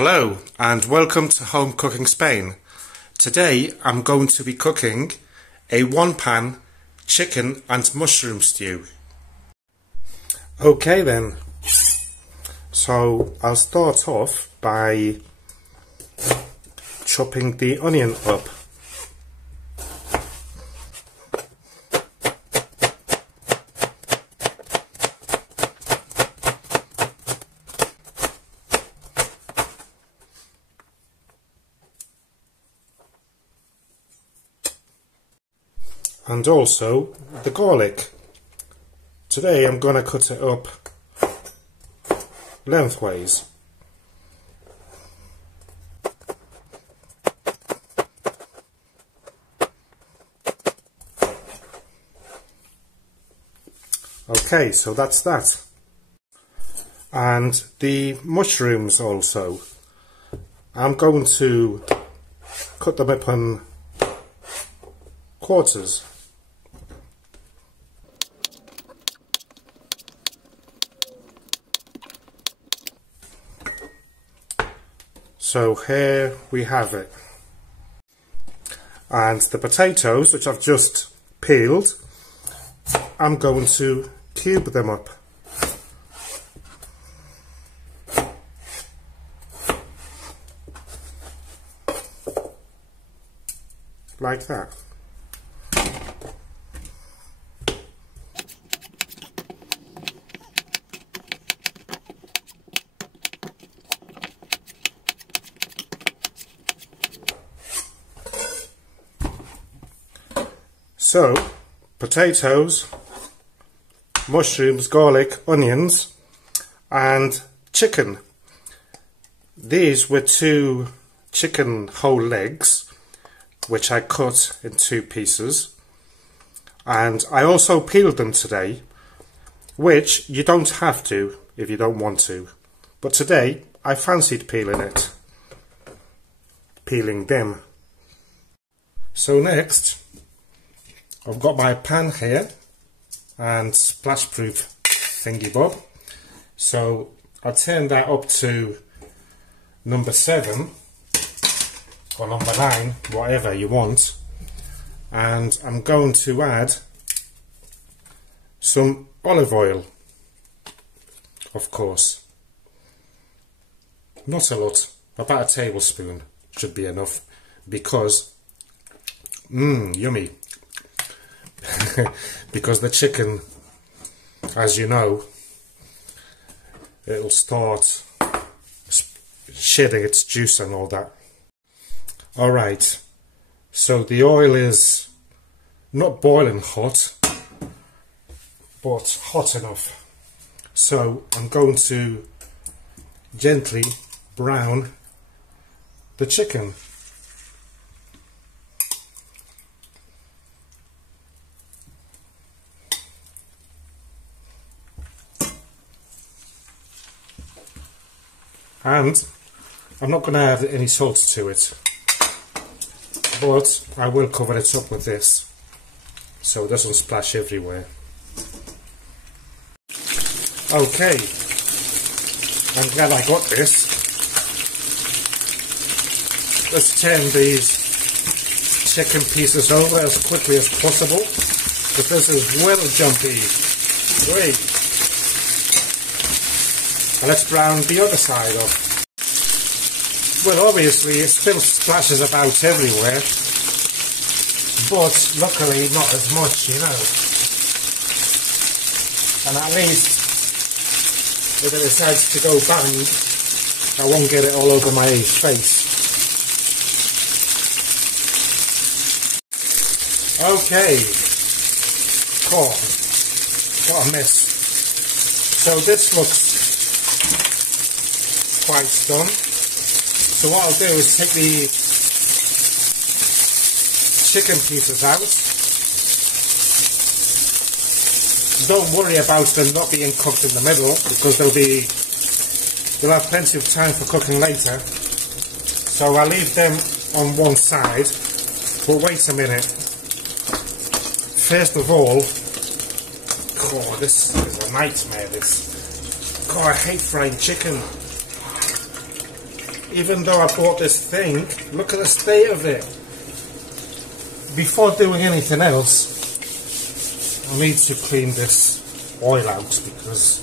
Hello and welcome to Home Cooking Spain. Today I'm going to be cooking a one-pan chicken and mushroom stew. Okay then, so I'll start off by chopping the onion up. And also the garlic. Today I'm going to cut it up lengthways. Okay, so that's that. And the mushrooms also. I'm going to cut them up in quarters. So here we have it. And the potatoes, which I've just peeled, I'm going to cube them up. Like that. So, potatoes, mushrooms, garlic, onions and chicken. These were 2 chicken whole legs which I cut in 2 pieces, and I also peeled them today, which you don't have to if you don't want to, but today I fancied peeling them. So next I've got my pan here and splash-proof thingy bob, so I'll turn that up to number 7 or number 9, whatever you want, and I'm going to add some olive oil, of course. Not a lot, about a tablespoon should be enough, because yummy. Because the chicken, as you know, it'll start shedding its juice and all that. Alright, so the oil is not boiling hot, but hot enough. So I'm going to gently brown the chicken. And I'm not going to add any salt to it, but I will cover it up with this so it doesn't splash everywhere. Okay, I'm glad I got this. Let's turn these chicken pieces over as quickly as possible, but this is well jumpy. Great. And let's brown the other side off. Well, obviously it still splashes about everywhere, but luckily not as much, you know. And at least if it decides to go bang, I won't get it all over my face. Okay. Oh, what a mess. So this looks quite done. So what I'll do is take the chicken pieces out. Don't worry about them not being cooked in the middle, because you'll have plenty of time for cooking later. So I'll leave them on one side, but wait a minute. First of all, oh, this is a nightmare, this. God, I hate frying chicken. even though I bought this thing, look at the state of it. Before doing anything else, I need to clean this oil out because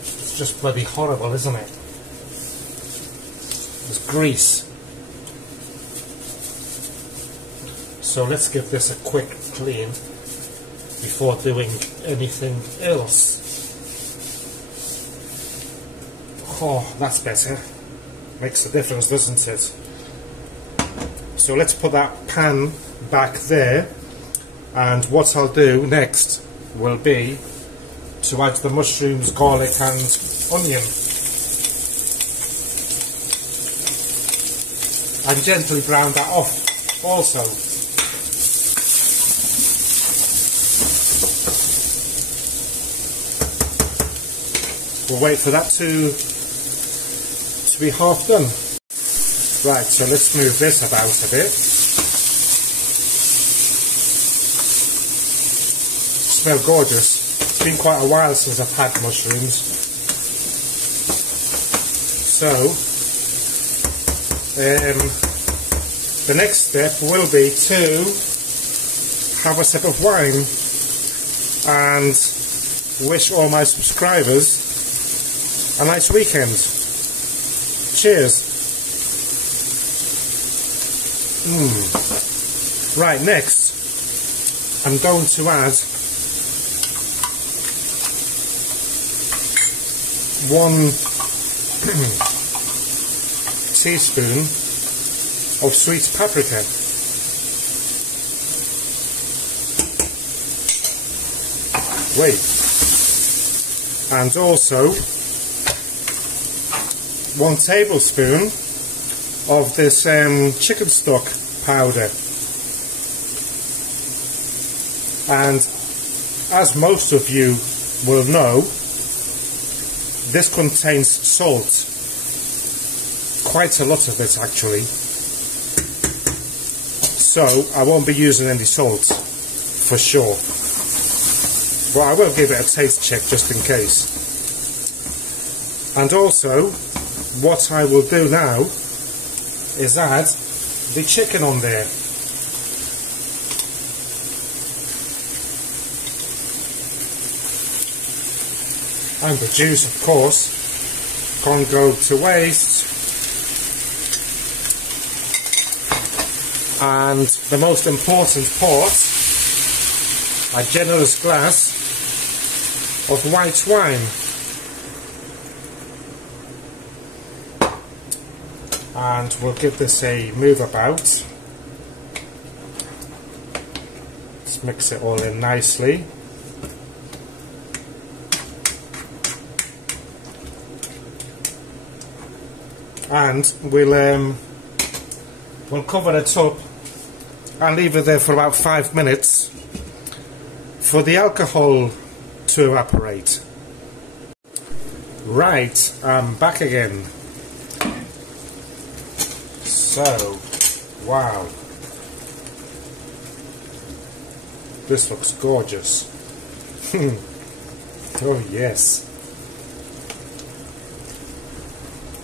it's just bloody horrible, isn't it? It's grease. So let's give this a quick clean before doing anything else. Oh, that's better. Makes a difference, doesn't it? So let's put that pan back there, and what I'll do next will be to add the mushrooms, garlic and onion, and gently brown that off also. We'll wait for that to be half done. Right, so let's move this about a bit. Smell gorgeous. It's been quite a while since I've had mushrooms. So, the next step will be to have a sip of wine and wish all my subscribers a nice weekend. Cheers. Right, next I'm going to add 1 teaspoon of sweet paprika. And also 1 tablespoon of this chicken stock powder. And as most of you will know, this contains salt, quite a lot of it actually, so I won't be using any salt for sure, but I will give it a taste check just in case. And also what I will do now is add the chicken on there. And the juice, of course, can't go to waste. And the most important part, a generous glass of white wine. And we'll give this a move about. Let's mix it all in nicely. And we'll cover it up and leave it there for about 5 minutes for the alcohol to evaporate. Right, I'm back again. So, wow, this looks gorgeous. Oh yes.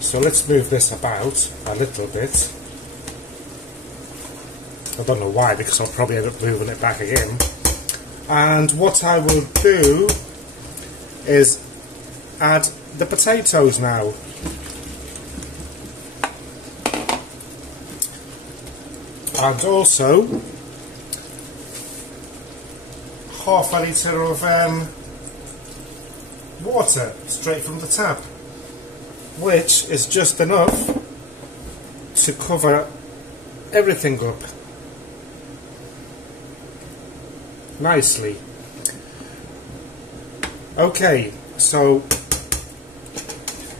So let's move this about a little bit. I don't know why, because I'll probably end up moving it back again. And what I will do is add the potatoes now. And also half a litre of water straight from the tap, which is just enough to cover everything up nicely. Okay, so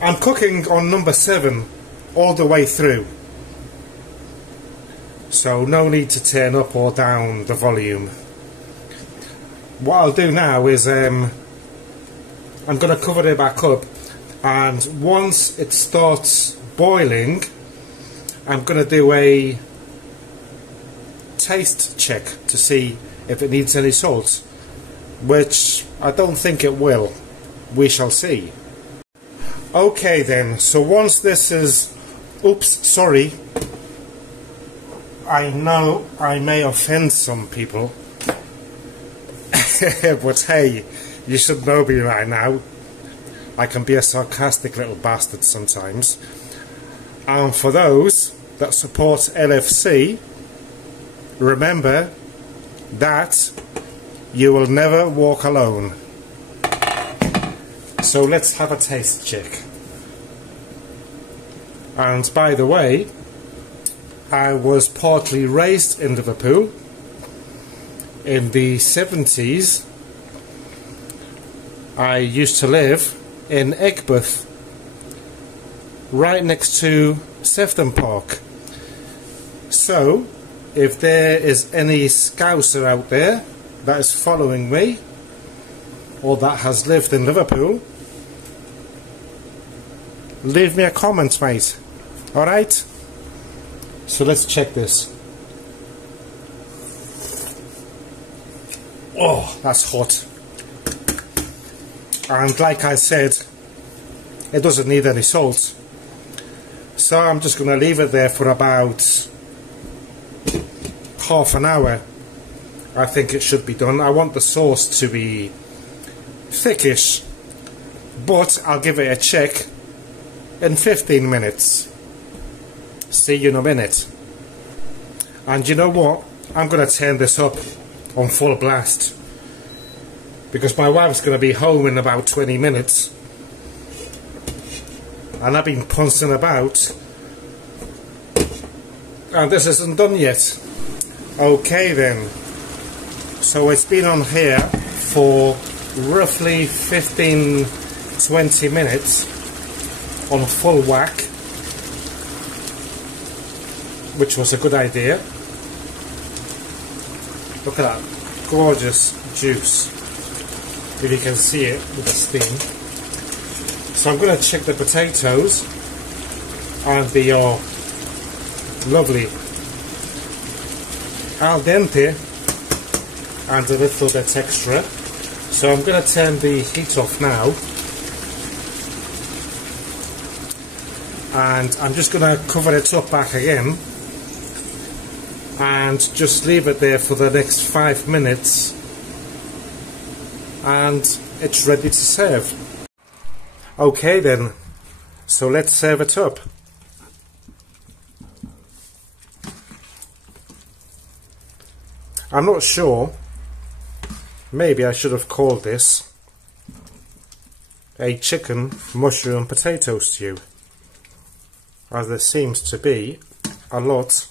I'm cooking on number 7 all the way through, so no need to turn up or down the volume. What I'll do now is I'm going to cover it back up, and once it starts boiling I'm going to do a taste check to see if it needs any salt, which I don't think it will. We shall see. Okay then, so once this is Oops, sorry. I know I may offend some people. But hey, you should know me right now. I can be a sarcastic little bastard sometimes. And for those that support LFC, remember that you will never walk alone. So let's have a taste check. And by the way, I was partly raised in Liverpool. In the 70s, I used to live in Egbert, right next to Sefton Park. So, if there is any Scouser out there that is following me, or that has lived in Liverpool, leave me a comment, mate. Alright? So let's check this. Oh, that's hot. And like I said, it doesn't need any salt. So I'm just going to leave it there for about half an hour. I think it should be done. I want the sauce to be thickish, but I'll give it a check in 15 minutes. See you in a minute. And you know what? I'm going to turn this up on full blast, because my wife's going to be home in about 20 minutes. And I've been pouncing about, and this isn't done yet. Okay then. So it's been on here for roughly 15-20 minutes on full whack, which was a good idea. Look at that gorgeous juice, if you can see it with the steam. So I'm going to check the potatoes, and they are lovely al dente and a little bit extra. So I'm going to turn the heat off now, and I'm just going to cover it up back again and just leave it there for the next 5 minutes, and it's ready to serve. Okay then, so let's serve it up. I'm not sure, maybe I should have called this a chicken, mushroom, potato stew, as there seems to be a lot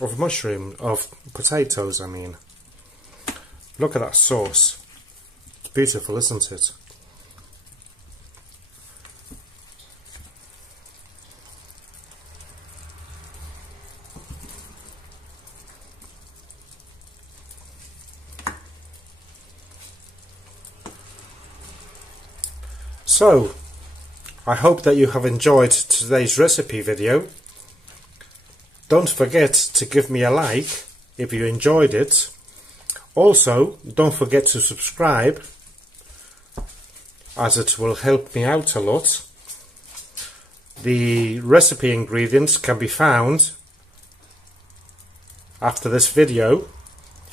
of potatoes, I mean. Look at that sauce. It's beautiful, isn't it? So, I hope that you have enjoyed today's recipe video. Don't forget to give me a like if you enjoyed it. Also, don't forget to subscribe, as it will help me out a lot. The recipe ingredients can be found after this video,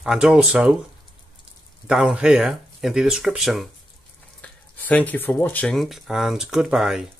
and also down here in the description. Thank you for watching, and goodbye.